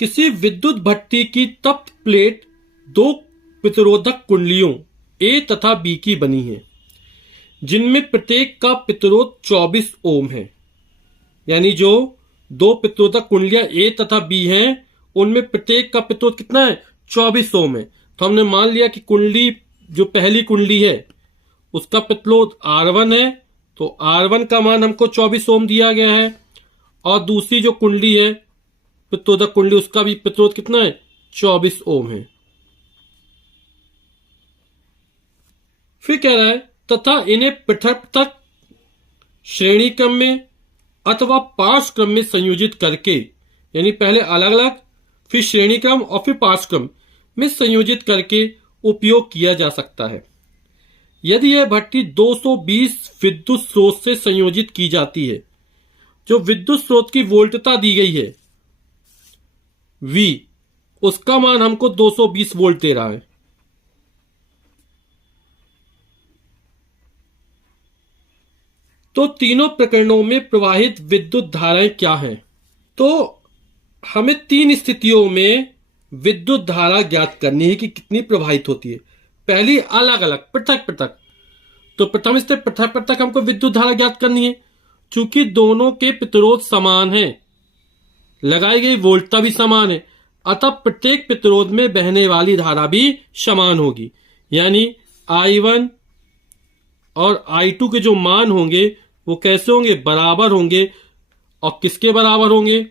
किसी विद्युत भट्ठी की तप्त प्लेट दो प्रतिरोधक कुंडलियों ए तथा बी की बनी है, जिनमें प्रत्येक का प्रतिरोध 24 ओम है। यानी जो दो प्रतिरोधक कुंडलियां ए तथा बी हैं, उनमें प्रत्येक का प्रतिरोध कितना है? 24 ओम है। तो हमने मान लिया कि कुंडली, जो पहली कुंडली है, उसका प्रतिरोध R1 है, तो R1 का मान हमको 24 ओम दिया गया है। और दूसरी जो कुंडली है, प्रतिरोधक कुंडली, उसका भी प्रतिरोध कितना है? 24 ओम है। फिर कह रहा है तथा इन्हें पृथक पृथक श्रेणी क्रम में अथवा पार्श्व क्रम में संयोजित करके, यानी पहले अलग अलग, फिर श्रेणी क्रम और फिर पार्श्व क्रम में संयोजित करके उपयोग किया जा सकता है। यदि यह भट्ठी 220 विद्युत स्रोत से संयोजित की जाती है, जो विद्युत स्रोत की वोल्टता दी गई है V, उसका मान हमको 220 वोल्ट दे रहा है। तो तीनों प्रकरणों में प्रवाहित विद्युत धाराएं क्या हैं? तो हमें तीन स्थितियों में विद्युत धारा ज्ञात करनी है कि कितनी प्रवाहित होती है। पहली अलग अलग, पृथक पृथक। तो प्रथम स्थिति पृथक पृथक हमको विद्युत धारा ज्ञात करनी है। चूंकि दोनों के प्रतिरोध समान हैं, लगाई गई वोल्टता भी समान है, अतः प्रत्येक प्रतिरोध में बहने वाली धारा भी समान होगी। यानी I1 और I2 के जो मान होंगे वो कैसे होंगे? बराबर होंगे। और किसके बराबर होंगे?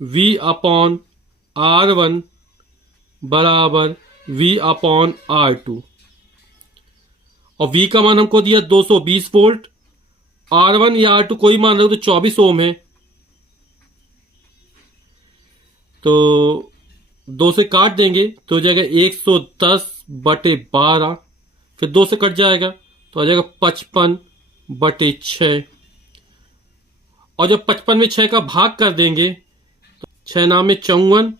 V/R1 बराबर V/R2। और V का मान हमको दिया 220 वोल्ट। R1 या R2 कोई मान रहे हो तो 24 ओम है, तो 2 से काट देंगे तो हो जाएगा 110/12। फिर 2 से कट जाएगा तो आ जाएगा 55/6। और जब 55 में 6 का भाग कर देंगे तो 6 नाम में 54,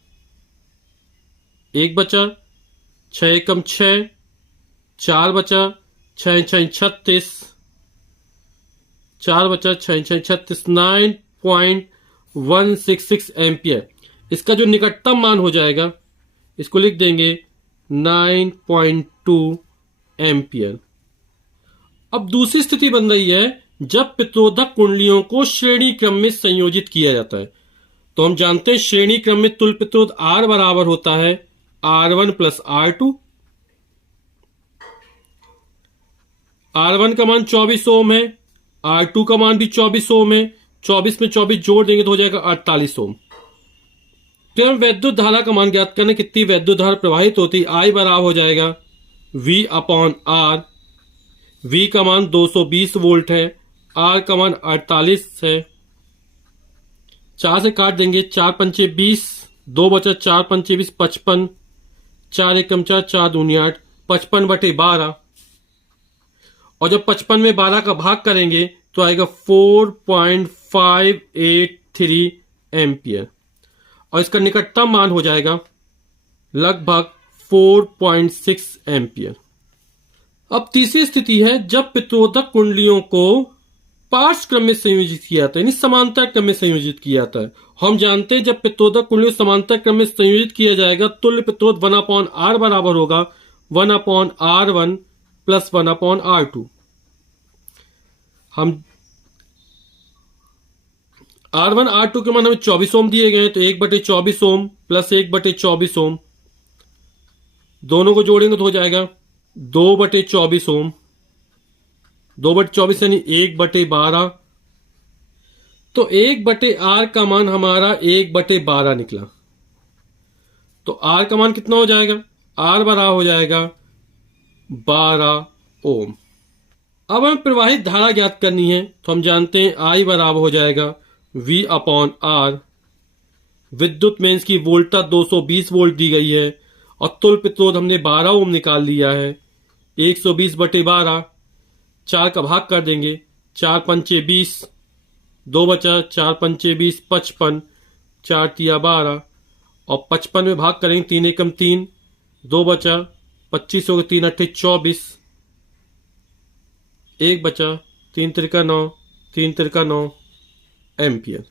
1 बचा, 6 एकम 6, 4 बचा, 6 6 36, 4 बचा, 6 6 36, 9.166 एम्पियर। इसका जो निकटतम मान हो जाएगा, इसको लिख देंगे 9.2 एम्पियर। अब दूसरी स्थिति बन रही है जब प्रतिरोधक कुंडलियों को श्रेणी क्रम में संयोजित किया जाता है। तो हम जानते हैं श्रेणी क्रम में तुल्य प्रतिरोध R बराबर होता है R1 प्लस R2। R1 का मान 24 ओम है, R2 का मान भी 24 ओम है। 24 में 24 जोड़ देंगे तो हो जाएगा 48 ओम। फिर हम वैद्युत धारा का मान ज्ञात करने, कितनी वैद्युत धारा प्रवाहित होती है। I बराबर हो जाएगा V/R। V का मान 220 वोल्ट है, R का मान 48 है। 4 से काट देंगे, 4 पंचे 20, 2 बचा, 4 पंचे 20, 55, 4 एकम 4, 4 दूनी 8, 55/12। और जब 55 में 12 का भाग करेंगे तो आएगा 4.583 एम्पियर। और इसका निकटतम मान हो जाएगा लगभग 4.6 एम्पियर। अब तीसरी स्थिति है जब प्रतिरोधक कुंडलियों को पार्श्व क्रम में संयोजित किया जाता है, यानी समांतर क्रम में संयोजित किया जाता है। हम जानते हैं जब प्रतिरोधक कुंडलियों समांतर क्रम में संयोजित किया जाएगा, तुल्य प्रतिरोध 1/R बराबर होगा 1/R1 प्लस 1/R2। हम R1 R2 के मान हमें 24 ओम दिए गए हैं, तो 1/24 ओम प्लस 1/24 ओम, दोनों को जोड़ेंगे तो हो जाएगा 2/24 ओम। 2/24 यानी 1/12। तो 1/R का मान हमारा 1/12 निकला। तो R का मान कितना हो जाएगा? R बराबर हो जाएगा 12 ओम। अब हमें प्रवाहित धारा ज्ञात करनी है, तो हम जानते हैं I बराबर हो जाएगा V/R। विद्युत मेंस की वोल्टता 220 वोल्ट दी गई है और तुल्य प्रतिरोध हमने 12 ओम निकाल लिया है। 120/12, 4 का भाग कर देंगे, 4 पंचे 20, 2 बचा, 4 पंचे 20, 55, 4 तिया 12। और 55 में भाग करेंगे, 3 एकम 3, 2 बचा, 25 हो गए, 3 अट्ठे 24, 1 बचा, 3 तिरका 9, 3 तिरका 9 एम्पियर।